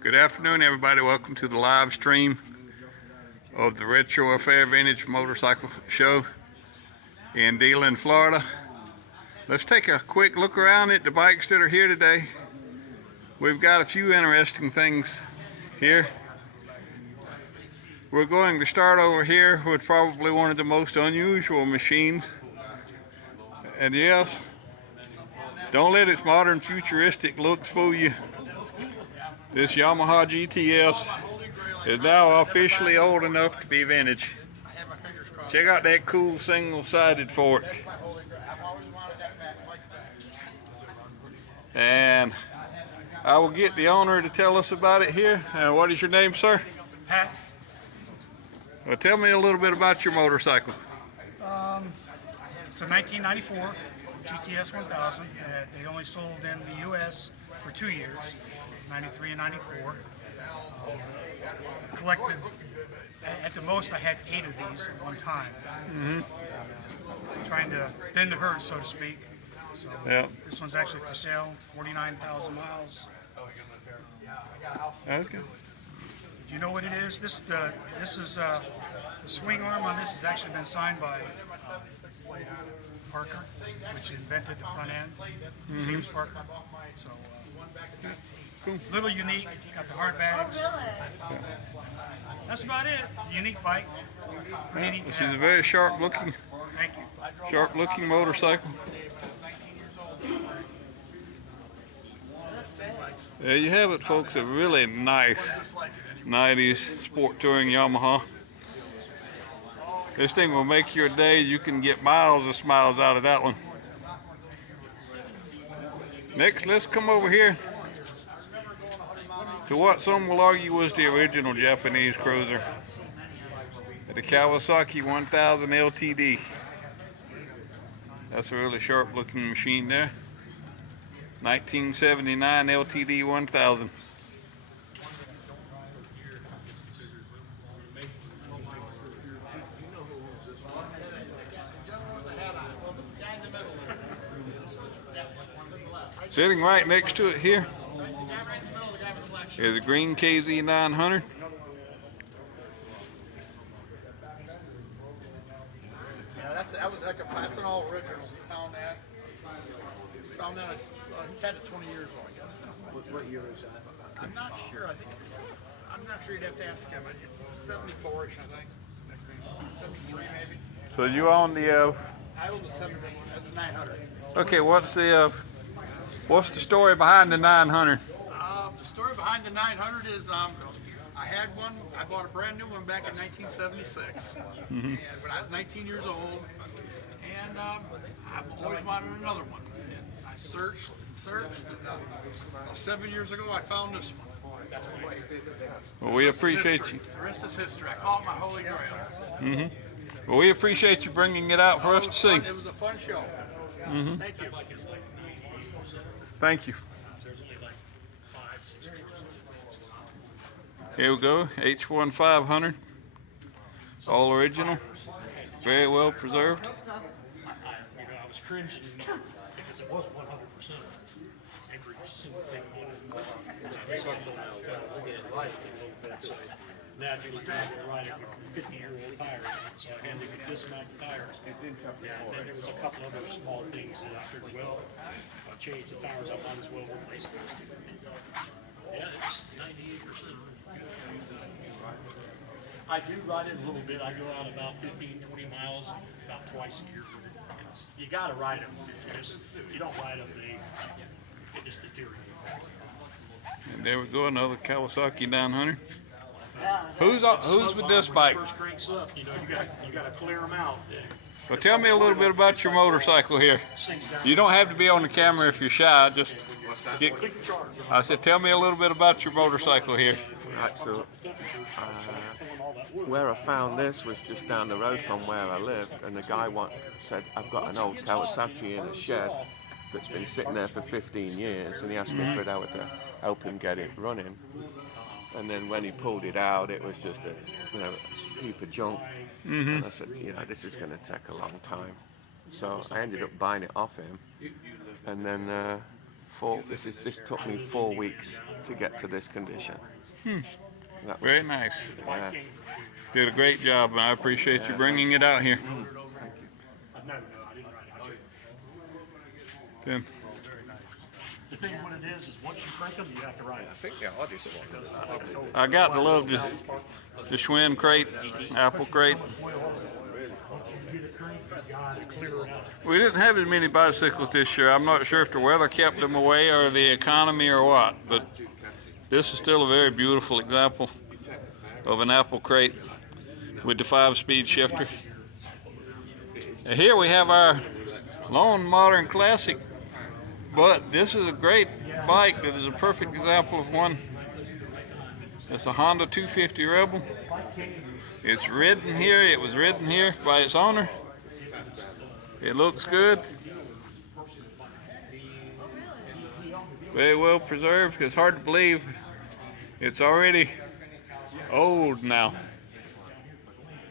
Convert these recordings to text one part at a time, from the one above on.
Good afternoon, everybody. Welcome to the live stream of the Retro Affair Vintage Motorcycle Show in Deland, Florida. Let's take a quick look around at the bikes that are here today. We've got a few interesting things here. We're going to start over here with probably one of the most unusual machines. And yes, don't let its modern futuristic looks fool you. This Yamaha GTS is now officially old enough to be vintage. Check out that cool single-sided fork. And I will get the owner to tell us about it here. What is your name, sir? Pat. Well, tell me a little bit about your motorcycle. It's a 1994 GTS 1000 that they only sold in the U.S. for 2 years, 93 and 94. Collected, at the most I had 8 of these at one time. Trying to thin the herd, so to speak. So This one's actually for sale, 49,000 miles. Okay. Do you know what it is? This is the swing arm on this has actually been signed by Parker, which invented the front end, James Parker. So Cool. little unique. It's got the hard bags. That's about it. It's a unique bike. Pretty neat to This is a have. very sharp-looking Thank you. motorcycle. There you have it, folks. A really nice 90s sport touring Yamaha. This thing will make your day. You can get miles of smiles out of that one. Next, let's come over here to what some will argue was the original Japanese cruiser, the Kawasaki 1000 LTD. That's a really sharp looking machine there. 1979 LTD 1000. Sitting right next to it here is a green KZ 900. Yeah, that's an all original. We found that. Found that. He's had it 20 years ago, I guess. What year is that? I'm not sure. I'm not sure. You'd have to ask him. It's 74ish, I think. 73 maybe. So you own the I own the 900. okay, what's the story behind the 900? The story behind the 900 is I had one. I bought a brand new one back in 1976, and when I was 19 years old, and I've always wanted another one. And I searched and searched, and 7 years ago I found this one. Well, we appreciate you. The rest is history. I call it my holy grail. Well, we appreciate you bringing it out for us to see. It was a fun show. Thank you. Thank you. Here we go, H1 500, all original, very well preserved. I was cringing because it was 100% every single thing on it. Something we'll get it right a little bit. So naturally, trying to ride it with 50-year-old tires. So I had to dismount the tires. And then there was a couple other small things that I figured, well, if I change the tires, I might as well replace those. Yeah, it's 98%. I do ride it a little bit. I go out about 15, 20 miles about twice a year. You got to ride them. If you don't ride them, they just deteriorate. And there we go, another Kawasaki 900. Who's with this bike? When it first cranks up, you got to clear them out. Well, tell me a little bit about your motorcycle here. You don't have to be on the camera if you're shy. Just get. I said, tell me a little bit about your motorcycle here. Right, so where I found this was just down the road from where I lived, and the guy said, I've got an old Kawasaki in a shed that's been sitting there for 15 years, and he asked me if I'd to help him get it running. And then when he pulled it out, it was just a heap of junk. And I said, this is going to take a long time. So I ended up buying it off him, and then This took me 4 weeks to get to this condition. That was, Very nice. yes. Did a great job, and I appreciate you bringing it out here. No, I didn't write it. Then, The thing what it is once you crank them, you have to write it. I think the hardest one. I got to love the Schwinn crate, apple crate. Once you get it cranked, you gotta clear it out. We didn't have as many bicycles this year. I'm not sure if the weather kept them away or the economy or what, but this is still a very beautiful example of an apple crate with the 5-speed shifter. And here we have our Lone Modern Classic, but this is a great bike that is a perfect example of one. It's a Honda 250 Rebel. It's ridden here. It was ridden here by its owner. It looks good. Very well preserved. It's hard to believe it's already old now.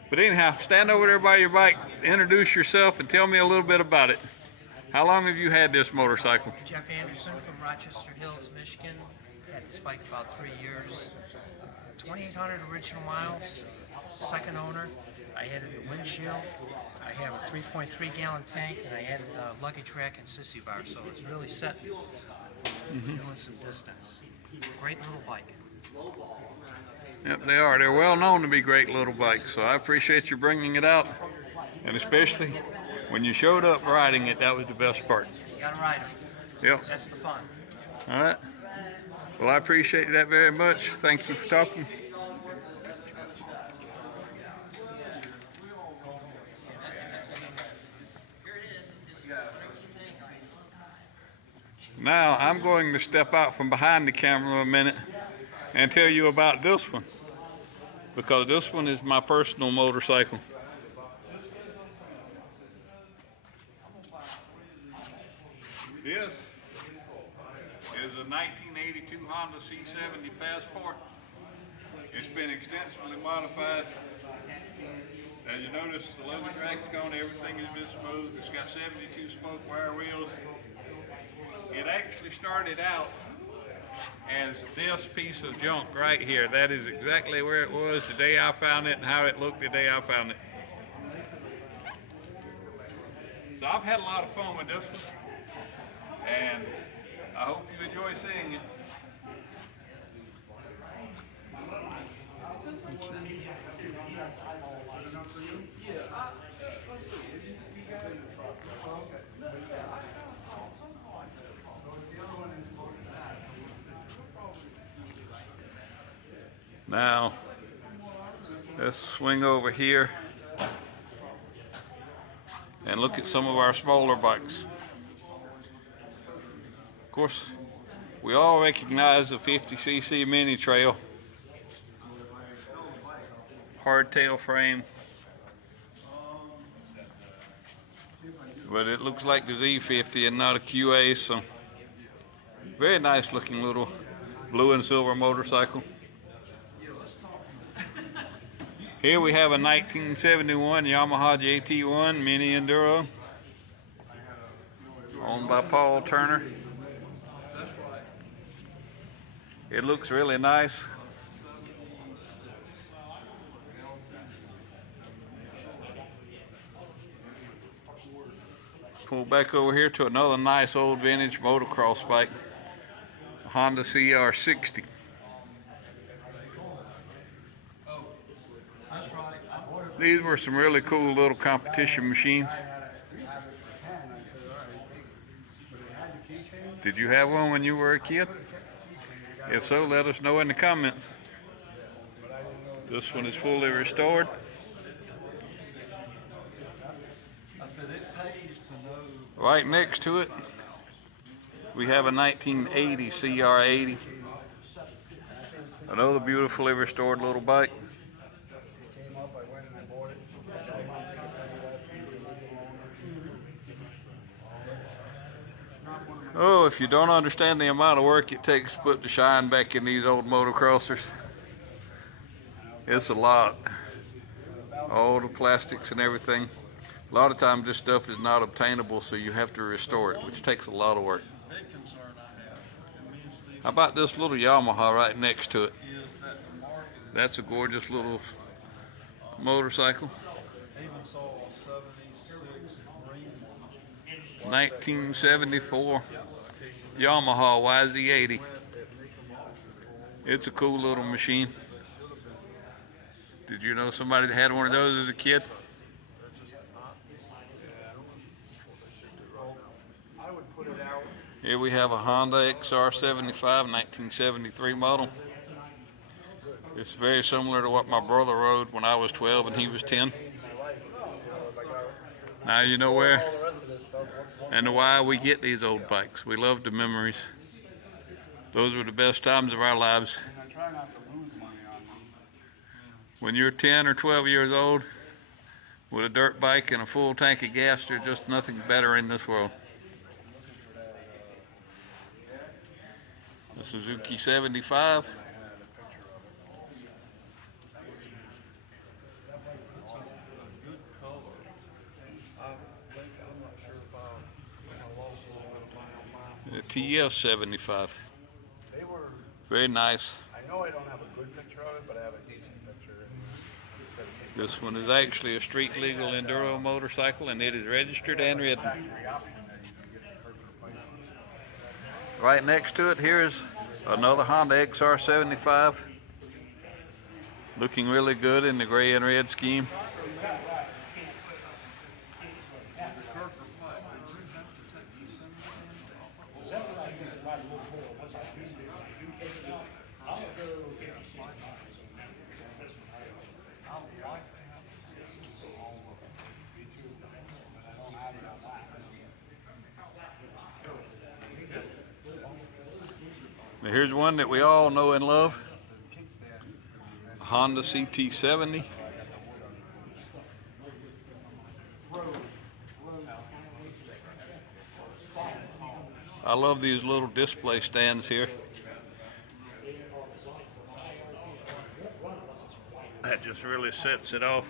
But anyhow, stand over there by your bike, introduce yourself, and tell me a little bit about it. How long have you had this motorcycle? Jeff Anderson from Rochester Hills, Michigan. Had this bike about 3 years. 2,800 original miles. Second owner. I added the windshield. I have a 3.3 gallon tank, and I added a luggage rack and sissy bar, so it's really set for doing some distance. Great little bike. Yep, they are. They're well known to be great little bikes, so I appreciate you bringing it out. And especially when you showed up riding it, that was the best part. You gotta ride them. Yep. That's the fun. All right. Well, I appreciate that very much. Thank you for talking. Now, I'm going to step out from behind the camera a minute and tell you about this one, because this one is my personal motorcycle. This is a 1982 Honda C70 Passport. It's been extensively modified. As you notice, the luggage rack's gone, everything has been smooth. It's got 72 spoke wire wheels. It actually started out as this piece of junk right here. That is exactly where it was the day I found it and how it looked the day I found it. So I've had a lot of fun with this one, and I hope you enjoy seeing it. Now, let's swing over here and look at some of our smaller bikes. Of course, we all recognize the 50cc Mini Trail. Hardtail frame. But it looks like the Z50 and not a QA, so very nice looking little blue and silver motorcycle. Here we have a 1971 Yamaha JT1 Mini Enduro, owned by Paul Turner. It looks really nice. Pull back over here to another nice old vintage motocross bike, a Honda CR60. These were some really cool little competition machines. Did you have one when you were a kid? If so, let us know in the comments. This one is fully restored. Right next to it, we have a 1980 CR80. Another beautifully restored little bike. Oh, if you don't understand the amount of work it takes to put the shine back in these old motocrossers, it's a lot. All the plastics and everything. A lot of times this stuff is not obtainable, so you have to restore it, which takes a lot of work. Big concern I How about this little Yamaha right next to it? That's a gorgeous little motorcycle. 1974 Yamaha YZ80. It's a cool little machine. Did you know somebody that had one of those as a kid? Here we have a Honda XR75 1973 model. It's very similar to what my brother rode when I was 12 and he was 10. Now you know where and why we get these old bikes. We love the memories. Those were the best times of our lives. When you're 10 or 12 years old with a dirt bike and a full tank of gas, there's just nothing better in this world. The Suzuki 75. The TS 75. Very nice. I know I don't have a good picture of it, but I have a decent picture. This one is actually a street legal enduro motorcycle and it is registered and ridden. Right next to it here is another Honda XR75. Looking really good in the gray and red scheme. Now here's one that we all know and love, a Honda CT70. I love these little display stands here. That just really sets it off.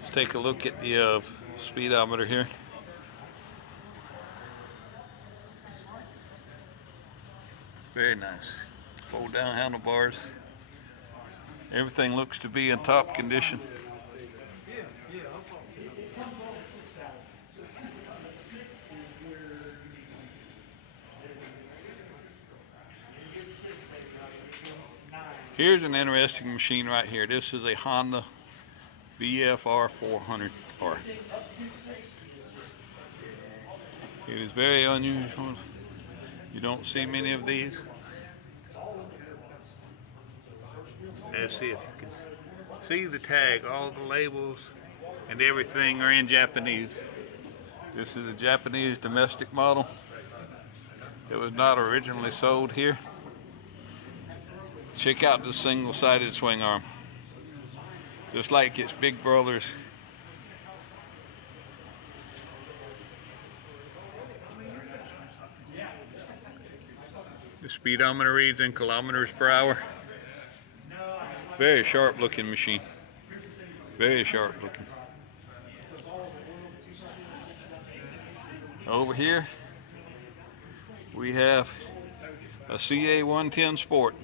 Let's take a look at the speedometer here. Very nice. Fold down handlebars. Everything looks to be in top condition. Here's an interesting machine right here. This is a Honda VFR 400R. It is very unusual. You don't see many of these. Let's see if you can see the tag. All the labels and everything are in Japanese. This is a Japanese domestic model. It was not originally sold here. Check out the single-sided swing arm. Just like its big brothers. The speedometer reads in kilometers per hour. Very sharp looking machine. Very sharp looking. Over here we have a CA 110 Sport.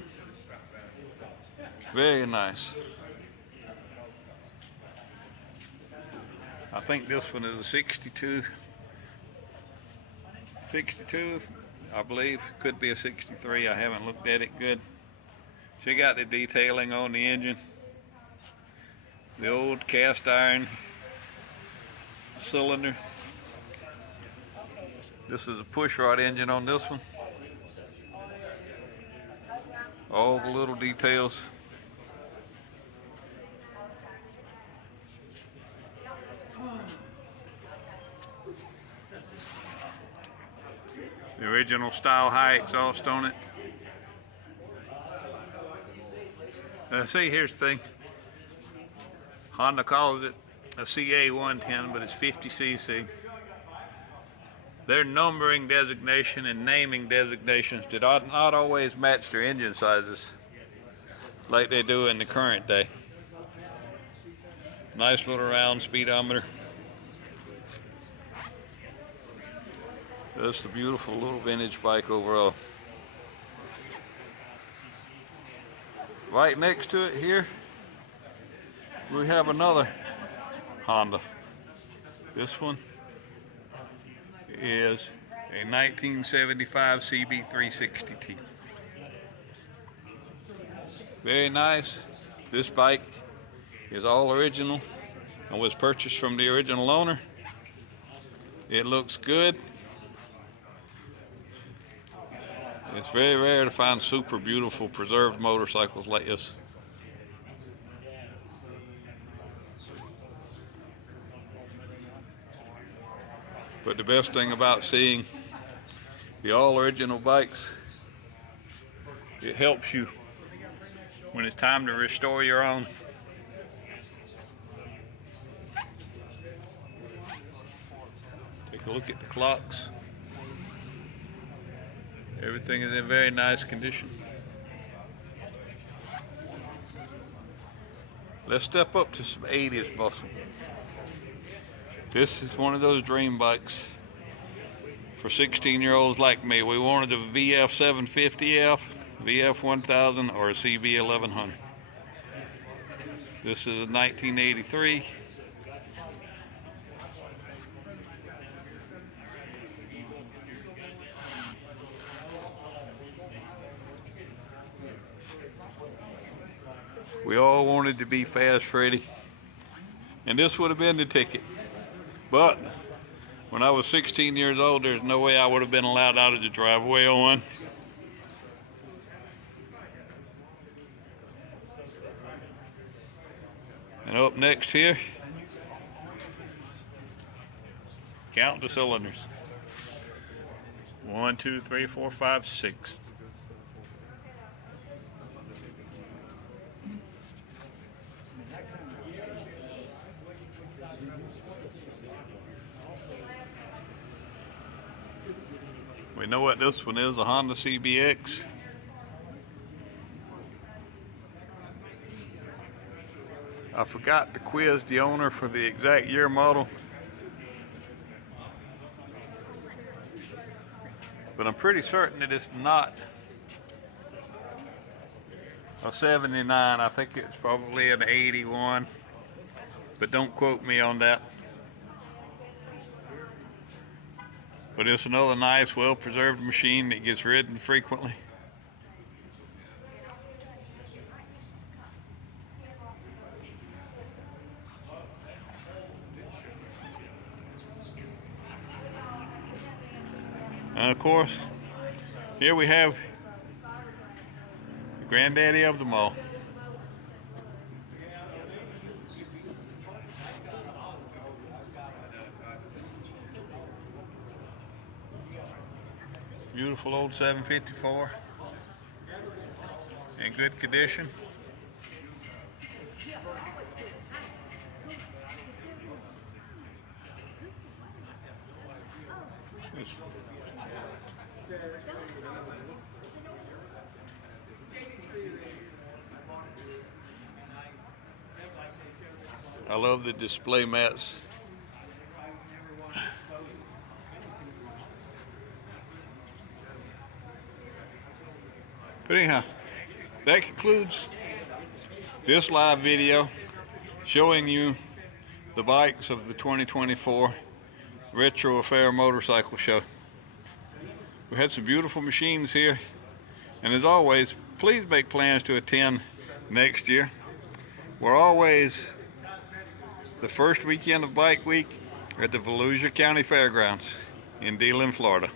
Very nice. I think this one is a 62. 62, I believe. Could be a 63. I haven't looked at it good. Check out the detailing on the engine. The old cast iron cylinder. This is a push rod engine on this one. All the little details. The original style high exhaust on it. See, here's the thing. Honda calls it a CA 110, but it's 50cc. Their numbering designation and naming designations did not always match their engine sizes. like they do in the current day. Nice little round speedometer. Just a beautiful little vintage bike overall. Right next to it here, we have another Honda. This one is a 1975 CB360T. Very nice. This bike is all original and was purchased from the original owner. It looks good. It's very rare to find super beautiful preserved motorcycles like this. But the best thing about seeing the all original bikes, it helps you when it's time to restore your own. Take a look at the clocks. Everything is in very nice condition. Let's step up to some 80s muscle. This is one of those dream bikes for 16-year-olds like me. We wanted a VF 750F, VF 1000, or a CB 1100. This is a 1983. We all wanted to be Fast Freddy, and this would have been the ticket. But when I was 16 years old, there's no way I would have been allowed out of the driveway on one. And up next here, count the cylinders. 1, 2, 3, 4, 5, 6. We know what this one is, a Honda CBX. I forgot to quiz the owner for the exact year model, but I'm pretty certain that it's not a 79. I think it's probably an 81, but don't quote me on that. But it's another nice, well-preserved machine that gets ridden frequently. And of course, here we have the granddaddy of them all. Beautiful old 754 in good condition. I love the display mats. But anyhow, that concludes this live video showing you the bikes of the 2024 Retro Affair Motorcycle Show. We had some beautiful machines here, and as always, please make plans to attend next year. We're always the first weekend of Bike Week at the Volusia County Fairgrounds in Deland, Florida.